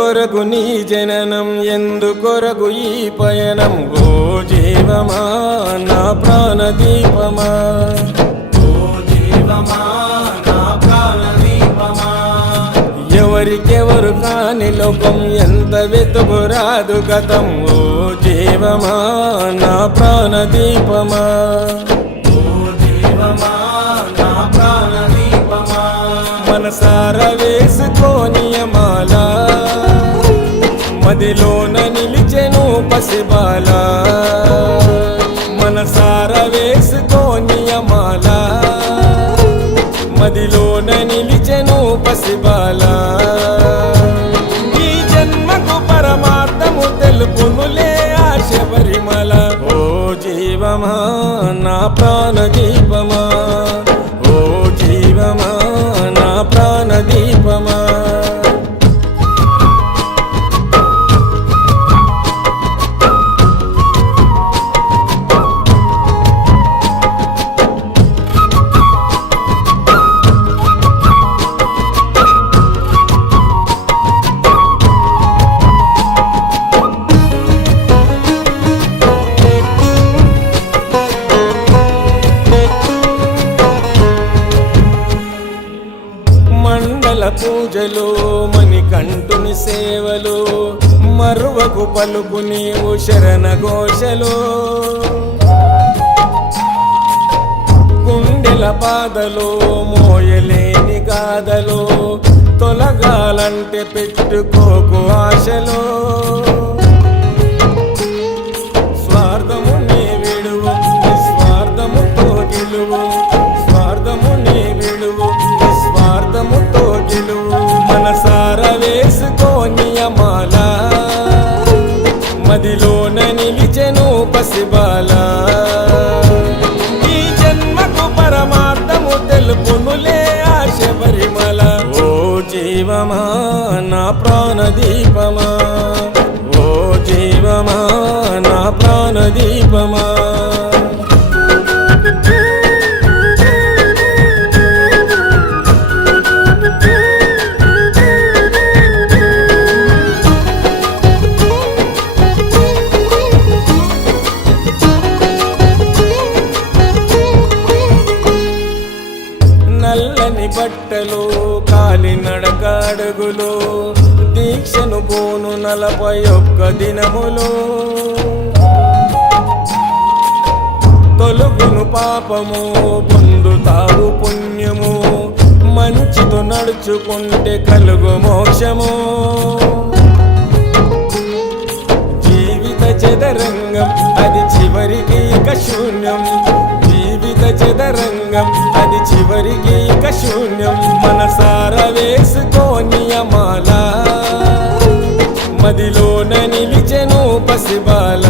కొరకు నీ జననం, ఎందుకొరకు ఈ పయనం? ఓ జీవమా నా ప్రాణదీపమా, ఓ జీవమా నా ప్రాణదీపమా. ఎవరికెవరు కాని లోకం, ఎంత వెతుకురాదు గతం. ఓ జీవమా నా ప్రాణదీపమా, ఓ జీవమా నా ప్రాణదీపమా. మనసార వేసుకోని మాల, మదిలోన నిలిచెను పసిబాల. మనసార వేసుకోని మాల, మదిలోన నిలిచెను పసిబాల. ఈ జన్మకు పరమార్థము తెలుపునులే ఆశ పరిమళ. ఓ జీవమా నా ప్రాణదీపమా, ఓ జీవమా నా ప్రాణదీపమా. మండల పూజలు, మణికంఠుని సేవలు, మరువకు పలుకు నీవు శరణ ఘోషలు. గుండెల బాధలు, మోయలేని గాథలు, తొలగాలంటే పెట్టుకోకు ఆశలు. స్వార్థము నీ విడువు, నిస్వార్థముతో గెలువు. స్వార్థము నీ విడువు, నిస్వార్థముతో గెలువు. మనసార వేసుకోని మాల, మదిలోన నిలిచెను పసిబాల. ఈ జన్మకు పరమార్థము తెలుపునులే ఆశ పరిమళ. ఓ జీవమా నా ప్రాణదీపమా, ఓ జీవమా నా ప్రాణదీపమా. నల్లని బట్టలు, కాలినడక అడుగులు, దీక్షను పోను 41 దినములు. తొలుగును పాపము, పొందుతావు పుణ్యము. మంచితో నడుచుకుంటే కలుగు మోక్షము. జీవిత చదరంగం అది చివరికి ఇక శూన్యం. జీవిత చదరంగం అది చివరికి ఇక శూన్యం. మనసార వేసుకోని మాల, మదిలోన నిలిచెను పసిబాల.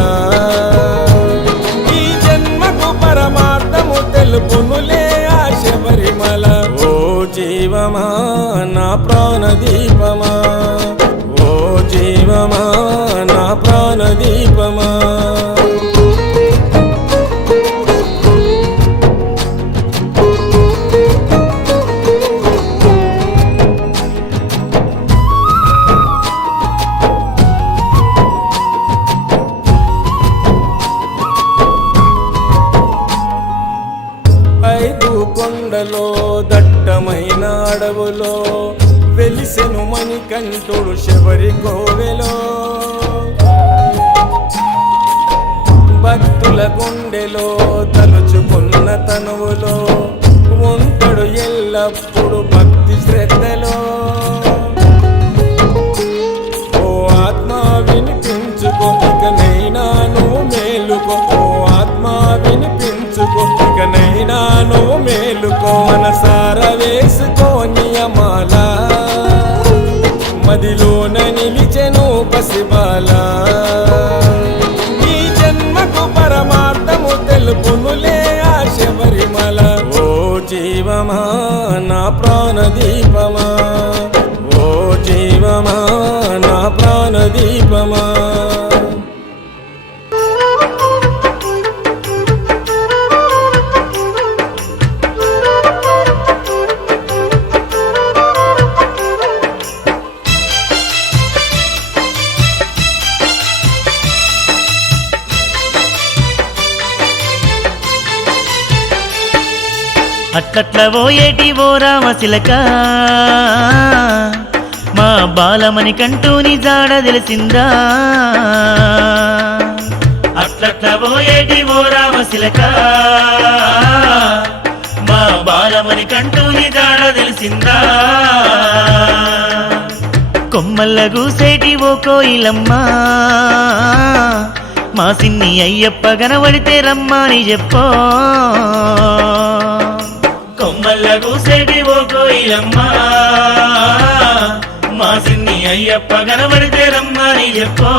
ఈ జన్మకు పరమార్థము తెలుపునులే ఆశ పరిమళ. ఓ జీవమా నా ప్రాణదీపమా, ఓ జీవమా నా ప్రాణదీపమా. కొండలో, దట్టమైన అడవులో, వెలిసెను మణికంఠుడు శబరి కోవెలో. భక్తుల గుండెలో, తలుచుకున్న తనువులో, ఉంటాడు ఎల్లప్పుడు భక్తి శ్రద్ధలో. ఓ ఆత్మ వినిపించుకో, ఇకనైనా నువ్వు మేలుకో. ఓ ఆత్మ వినిపించుకో, ఇకనైనా నువ్వు మేలుకో. మనసార వేసుకోని మాల, మదిలోన నిలిచెను పసిబాల. ఈ జన్మకు పరమార్థము తెలుపునులే ఆశ పరిమళ. ఓ జీవమా నా ప్రాణదీపమా, ఓ జీవమా నా ప్రాణదీపమా. అట్లట్ల పోయేటి ఓ రామశిలక మా బాలమని కంటూని జాడ తెలిసిందా అట్లట్ల పోయేటి ఓ రామశిలక మా బాలమని కంటూని జాడ తెలిసిందా కొమ్మల్ల గూసేటి ఓ కోయిలమ్మ మా సిన్ని అయ్యప్ప కనబడితే రమ్మని చెప్పో కొమ్మల్ల గూసేటి ఓ కోయిలమ్మ మా సిన్ని అయ్యప్ప కనబడితే రమ్మని చెప్పో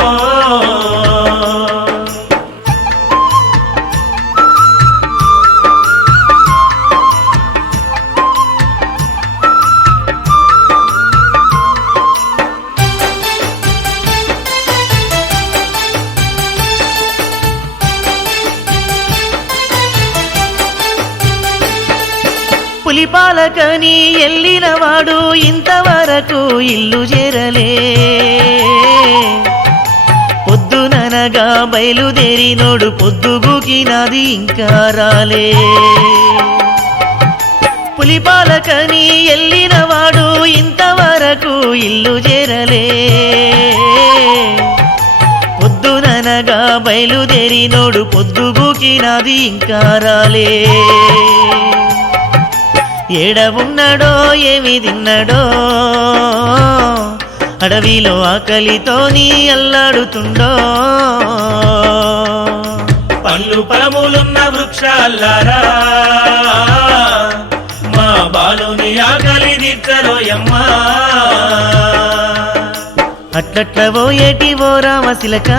పులిపాలకని ఎల్లినవాడు ఇంతవరకు ఇల్లు చేరలే పొద్దుననగా బయలుదేరినోడు పొద్దుగుకినది ఇంకా రాలే పులిపాలకని ఎల్లినవాడు ఇంతవరకు ఇల్లు చేరలే పొద్దుననగా బయలుదేరినోడు పొద్దుగుకినది ఇంకా రాలే ఏడ ఉన్నాడో ఏమి తిన్నాడో అడవిలో ఆకలితోని అల్లాడుతుండో పళ్ళు పలములున్న వృక్షాలారా మా బాలుని ఆకలి తీర్చరోయమ్మా అట్లట్ల పోయేటి ఓ రామశిలక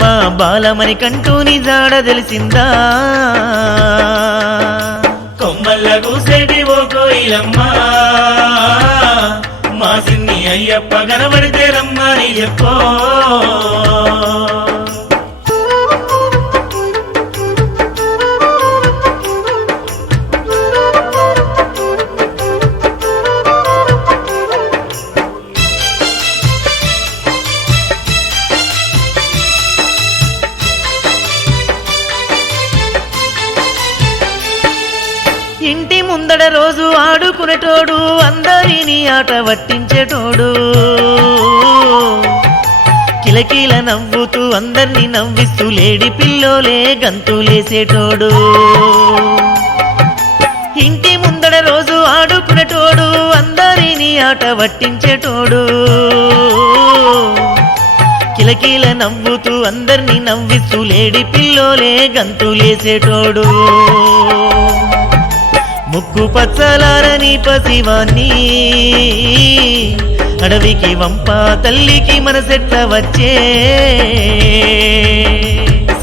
మా బాలమని కంటూని జాడ తెలిసిందా కొమ్మల్ల గూసేటి ఓ కోయిలమ్మ మా సిన్ని అయ్యప్ప కనబడితే రమ్మని చెప్పో ఇంటి ముందడ రోజు ఆడుకునేటోడు అందరినీ ఆట పట్టించేటోడు కిలకిల నవ్వుతూ అందరినీ నవ్విస్తూ లేడి పిల్లోలే గంతులేసేటోడు ఇంటి ముందడ రోజు ఆడుకునేటోడు అందరినీ ఆట పట్టించేటోడు కిలకిల నవ్వుతూ అందరినీ నవ్విస్తూ లేడి పిల్లోలే గంతులేసేటోడు ముక్కు పచ్చలారని పసివాన్ని అడవికి వంప తల్లికి మనసెట్ల వచ్చే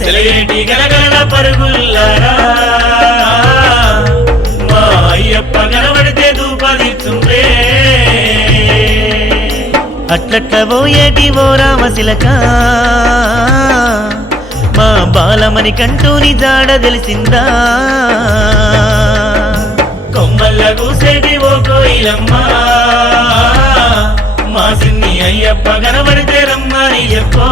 సెలయేటి గలగల పరుగుల్లారా మా అయ్యప్ప కనబడితే ధూపదీర్చుంటే అట్లట్ల పోయేటి ఓ రామశిలక మా బాలమని కంటూని జాడ తెలిసిందా కొమ్మల్ల గూసేటి ఓ కోయిలమ్మ మా సిన్ని అయ్యప్ప కనబడితే రమ్మని చెప్పో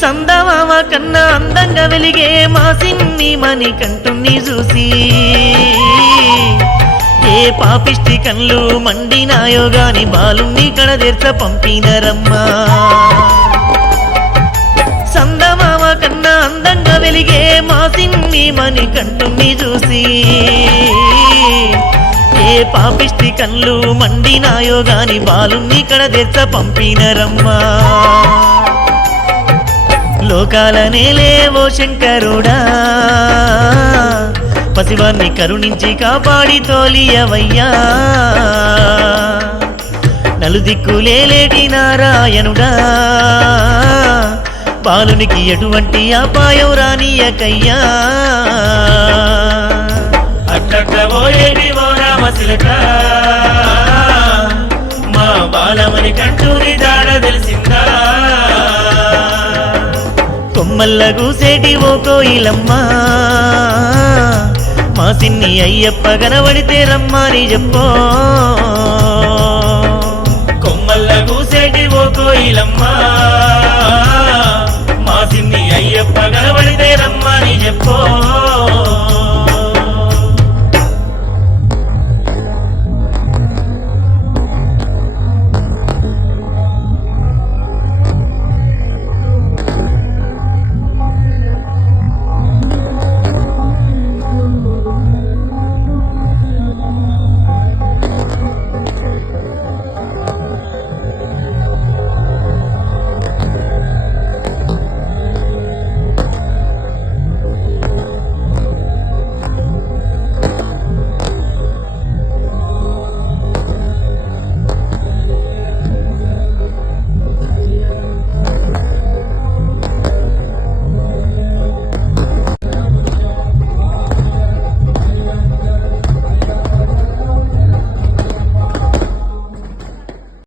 సందమామ కన్నా అందంగా వెలిగే మా సిన్ని మని కంటుని చూసి ఏ పాపిష్టి కళ్ళు మండినాయో గాని బాలుని కడదెర్చ పంపినరమ్మా సందమామ కన్నా అందంగా వెలిగే మా సిన్ని మని కంటుని చూసి ఏ పాపిష్టి కళ్ళు మండినాయో గాని బాలుని కడదెర్చ పంపినరమ్మా లోకాల నేలేవో శంకరుడా పసివాన్ని కరుణించి కాపాడి తోలియవయ్యా నలుదిక్కులేటి నారాయణుడా బాలునికి ఎటువంటి అపాయం రానియకయ్యా అట్లట్ల పోయేటి ఓ రామశిలక మా బాలమని కంటూని జాడ తెలిసిందా కొమ్మల్ల కూసేటి ఓ కోయిలమ్మ మా సిన్ని అయ్యప్ప కనబడితే రమ్మని చెప్పో కొమ్మల్ల కూసేటి ఓ కోయిలమ్మ మా సిన్ని అయ్యప్ప కనబడితే రమ్మని చెప్పో